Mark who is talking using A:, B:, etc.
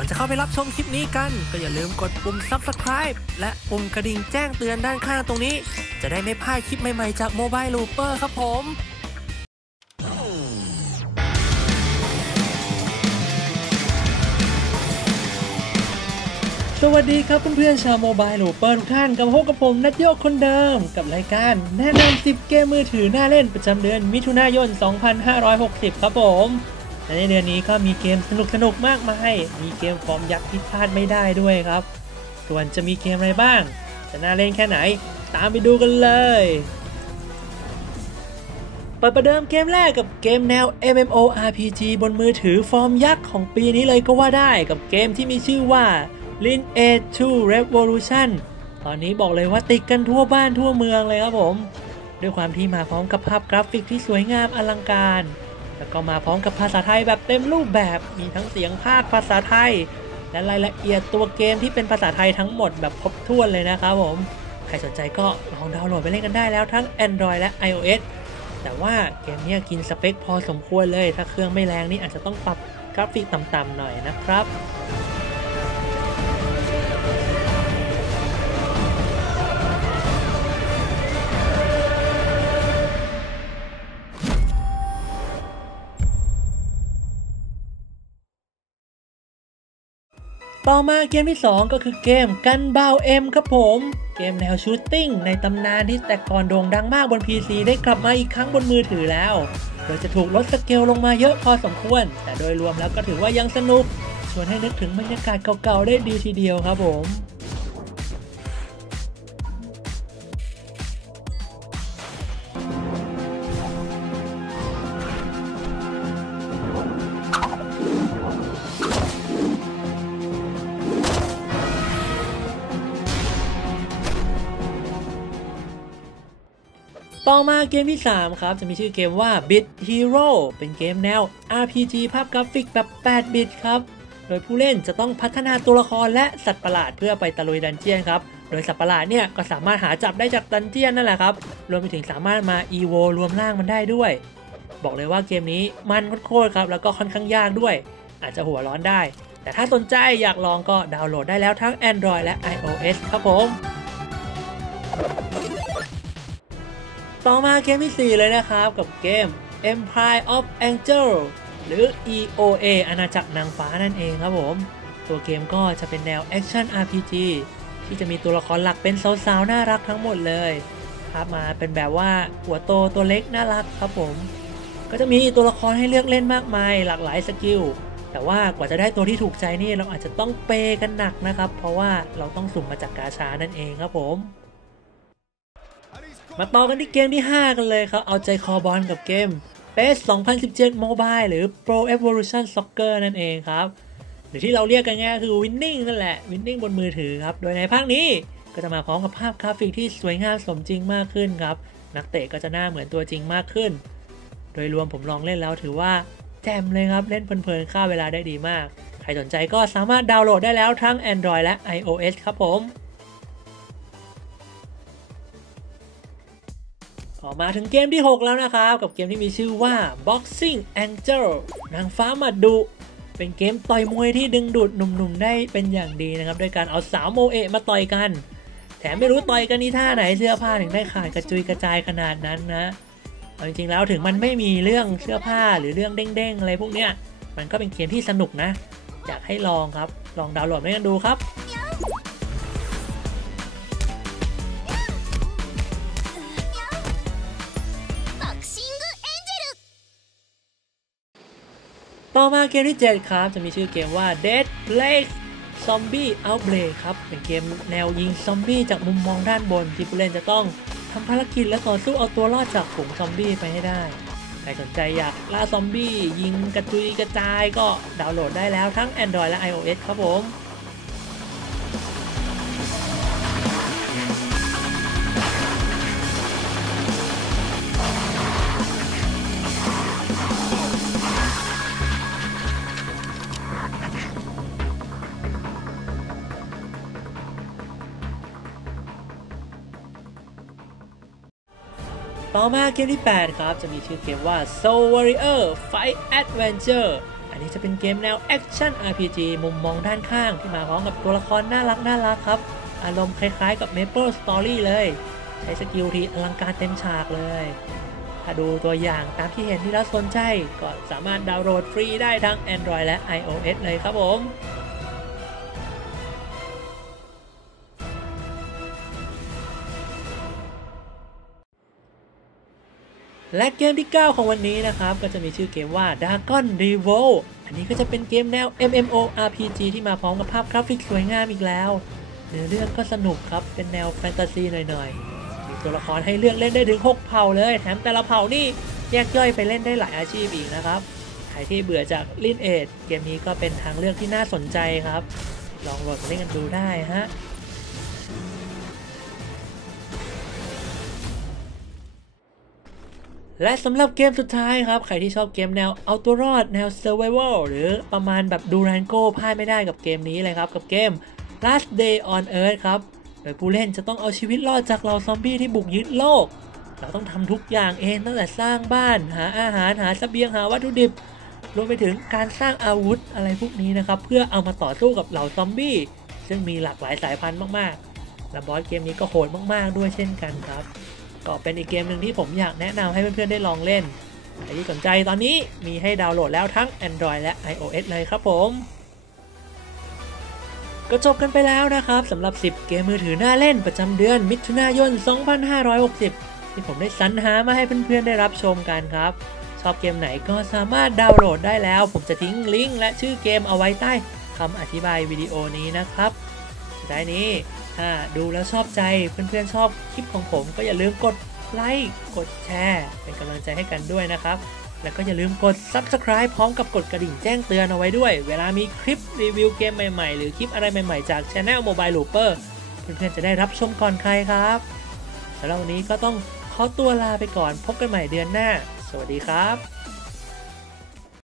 A: ก่อนจะเข้าไปรับชมคลิปนี้กัน ก็อย่าลืมกดปุ่ม subscribe และปุ่มกระดิ่งแจ้งเตือนด้านข้างตรงนี้ จะได้ไม่พลาดคลิปใหม่ๆจากโมบายลูเปอร์ครับผม
B: สวัสดีครับเพื่อนๆชาวโมบายลูเปอร์ทุกท่านกับพบกับผมนัดโยกคนเดิมกับรายการแนะนำ10 เกมมือถือน่าเล่นประจำเดือนมิถุนายน 2560 ครับผม และในเดือนนี้ก็มีเกมสนุกๆมากมาย มีเกมฟอร์มยักษ์ที่พลาดไม่ได้ด้วยครับ ส่วนจะมีเกมอะไรบ้าง จะน่าเล่นแค่ไหน ตามไปดูกันเลยเปิดประเดิมเกมแรกกับเกมแนว MMORPG บนมือถือฟอร์มยักษ์ของปีนี้เลยก็ว่าได้กับเกมที่มีชื่อว่า Lin Age 2 Revolution ตอนนี้บอกเลยว่าติดกันทั่วบ้านทั่วเมืองเลยครับผม ด้วยความที่มาพร้อมกับภาพกราฟิกที่สวยงามอลังการ แล้วก็มาพร้อมกับภาษาไทยแบบเต็มรูปแบบมีทั้งเสียงภาคภาษาไทย และรายละเอียดตัวเกมที่เป็นภาษาไทยทั้งหมดแบบครบถ้วนเลยนะครับผมใครสนใจก็ลองดาวน์โหลดไปเล่นกันได้แล้วทั้ง Android และ iOS แต่ว่าเกมนี้กินสเปคพอสมควรเลย ถ้าเครื่องไม่แรงนี่อาจจะต้องปรับกราฟิกต่ำๆหน่อยนะครับ ต่อมาเกมที่ 2 ก็คือเกมกันบาวเอ็มครับผมเกมแนวชูตติ้งในตำนานที่แต่ก่อนโด่งดังมากบน PC ได้กลับมาอีกครั้งบนมือถือแล้ว โดยจะถูกลดสเกลลงมาเยอะพอสมควร แต่โดยรวมแล้วก็ถือว่ายังสนุก ชวนให้นึกถึงบรรยากาศเก่าๆได้ดีทีเดียวครับผม ต่อมาเกมที่ 3 ครับ จะมีชื่อเกมว่า Bit Hero เป็นเกมแนว RPG ภาพกราฟิกแบบ 8 บิตครับ โดยผู้เล่นจะต้องพัฒนาตัวละครและสัตว์ประหลาดเพื่อไปตะลุยดันเจียนครับ โดยสัตว์ประหลาดเนี่ยก็สามารถหาจับได้จากดันเจียนนั่นแหละครับ รวมไปถึงสามารถมา EVO รวมร่างมันได้ด้วย บอกเลยว่าเกมนี้มันโคตรครับ แล้วก็ค่อนข้างยากด้วย อาจจะหัวร้อนได้ แต่ถ้าสนใจอยากลองก็ดาวน์โหลดได้แล้วทั้ง Android และ iOS ครับผม ต่อมาเกมที่ 4 เลยนะครับ กับเกม Empire of Angel หรือ EOA อาณาจักรนางฟ้านั่นเองครับผม ตัวเกมก็จะเป็นแนว Action RPG ที่จะมีตัวละครหลักเป็นสาวๆ น่ารักทั้งหมดเลยภาพมาเป็นแบบว่าหัวโตตัวเล็กน่ารักครับผม ก็จะมีตัวละครให้เลือกเล่นมากมาย หลากหลายสกิลแต่ว่ากว่าจะได้ตัวที่ถูกใจนี่เราอาจจะต้องเปย์กันหนักนะครับ เพราะว่าเราต้องสุ่มมาจากกาชานั่นเองครับผม มาต่อกันที่เกมที่ 5 กันเลยครับ เอาใจคอบอลกับเกม PES 2017 Mobile หรือ Pro Evolution Soccer นั่นเองครับ หรือที่เราเรียกกันง่ายคือ Winning นั่นแหละ Winning บนมือถือครับ โดยในภาคนี้ก็จะมาพร้อมกับภาพกราฟิกที่สวยงามสมจริงมากขึ้นครับ นักเตะก็จะหน้าเหมือนตัวจริงมากขึ้น โดยรวมผมลองเล่นแล้วถือว่าแจ่มเลยครับ เล่นเพลินๆฆ่าเวลาได้ดีมาก ใครสนใจก็สามารถดาวน์โหลดได้แล้วทั้ง Android และ iOS ครับผม อมาถึงเกมที่ 6 แล้วนะครับ กับเกมที่มีชื่อว่า Boxing Angel นางฟ้ามาดุ เป็นเกมต่อยมวยที่ดึงดูดหนุ่มๆได้เป็นอย่างดีนะครับด้วยการเอาสาวโมเอะมาต่อยกัน แถมไม่รู้ต่อยกันนี่ท่าไหนเสื้อผ้าถึงได้ขาดกระจุยกระจายขนาดนั้นนะเอาจริงๆแล้วถึงมันไม่มีเรื่องเสื้อผ้าหรือเรื่องเด้งๆอะไรพวกเนี้ยมันก็เป็นเกมที่สนุกนะ อยากให้ลองครับ ลองดาวน์โหลดให้กันดูครับ ต่อมาเกมที่ 7 ครับ จะมีชื่อเกมว่า Dead Place Zombie Outbreak ครับ เป็นเกมแนวยิงซอมบี้จากมุมมองด้านบนที่ผู้เล่นจะต้องทำภารกิจและต่อสู้เอาตัวรอดจากฝูงซอมบี้ไปให้ได้ใครสนใจอยากล่าซอมบี้ยิงกระจุยกระจายก็ดาวน์โหลดได้แล้วทั้ง Android และ iOS ครับผม ต่อมาเกมที่ 8 ครับ จะมีชื่อเกมว่า Soul Warrior Fight Adventure อันนี้จะเป็นเกมแนวแอคชั่น RPG มุมมองด้านข้างที่มาพร้อมกับตัวละครน่ารักน่ารักครับ อารมณ์คล้ายๆกับ Maple Story เลย ใช้สกิลที่อลังการเต็มฉากเลย ถ้าดูตัวอย่างตามที่เห็นที่แล้วสนใจ ก็สามารถดาวน์โหลดฟรีได้ทั้ง Android และ iOS เลยครับผม และเกมที่ 9 ของวันนี้นะครับ ก็จะมีชื่อเกมว่า Dragon Revolt อันนี้ก็จะเป็นเกมแนว MMORPG ที่มาพร้อมกับภาพกราฟิกสวยงามอีกแล้วเนื้อเรื่องก็สนุกครับ เป็นแนวแฟนตาซีหน่อยๆ มีตัวละครให้เลือกเล่นได้ถึง 6 เผ่าเลย แถมแต่ละเผ่านี่แยกย่อยไปเล่นได้หลายอาชีพอีกนะครับ ใครที่เบื่อจากลินเอดเกมนี้ก็เป็นทางเลือกที่น่าสนใจครับ ลองโหลดมาเล่นกันดูได้ฮะ และสำหรับเกมสุดท้ายครับ ใครที่ชอบเกมแนวเอาตัวรอดแนว Survival หรือประมาณแบบดูแรนโก้พลาดไม่ได้กับเกมนี้เลยครับ กับเกม Last Day on Earth ครับ โดยผู้เล่นจะต้องเอาชีวิตรอดจากเหล่าซอมบี้ที่บุกยึดโลก เราต้องทำทุกอย่างเองตั้งแต่สร้างบ้านหาอาหารหาเสบียงหาวัตถุดิบ รวมไปถึงการสร้างอาวุธอะไรพวกนี้นะครับเพื่อเอามาต่อสู้กับเหล่าซอมบี้ซึ่งมีหลากหลายสายพันธุ์มากๆ และบอสเกมนี้ก็โหดมาก ๆ ด้วยเช่นกันครับ ก็เป็นอีกเกมหนึ่งที่ผมอยากแนะนำให้เพื่อนๆได้ลองเล่นใครที่สนใจตอนนี้มีให้ดาวน์โหลดแล้วทั้ง Android และ iOS เลยครับผมก็จบกันไปแล้วนะครับสำหรับ 10 เกมมือถือหน้าเล่นประจำเดือนมิถุนายน 2560 ที่ผมได้สรรหามาให้เพื่อนๆได้รับชมกันครับ ชอบเกมไหนก็สามารถดาวน์โหลดได้แล้ว ผมจะทิ้งลิงก์และชื่อเกมเอาไว้ใต้คำอธิบายวิดีโอนี้นะครับสุดท้ายนี้ ถ้าดูแล้วชอบใจเพื่อนๆชอบคลิปของผมก็อย่าลืมกดไลค์กดแชร์ เป็นกำลังใจให้กันด้วยนะครับ แล้วก็อย่าลืมกด Subscribe พร้อมกับกดกระดิ่งแจ้งเตือนเอาไว้ด้วย เวลามีคลิปรีวิวเกมใหม่ๆ หรือคลิปอะไรใหม่ๆ จาก Channel Mobile Looper เพื่อนๆจะได้รับชมก่อนใครครับสำหรับวันนี้ก็ต้องขอตัวลาไปก่อนพบกันใหม่เดือนหน้า สวัสดีครับ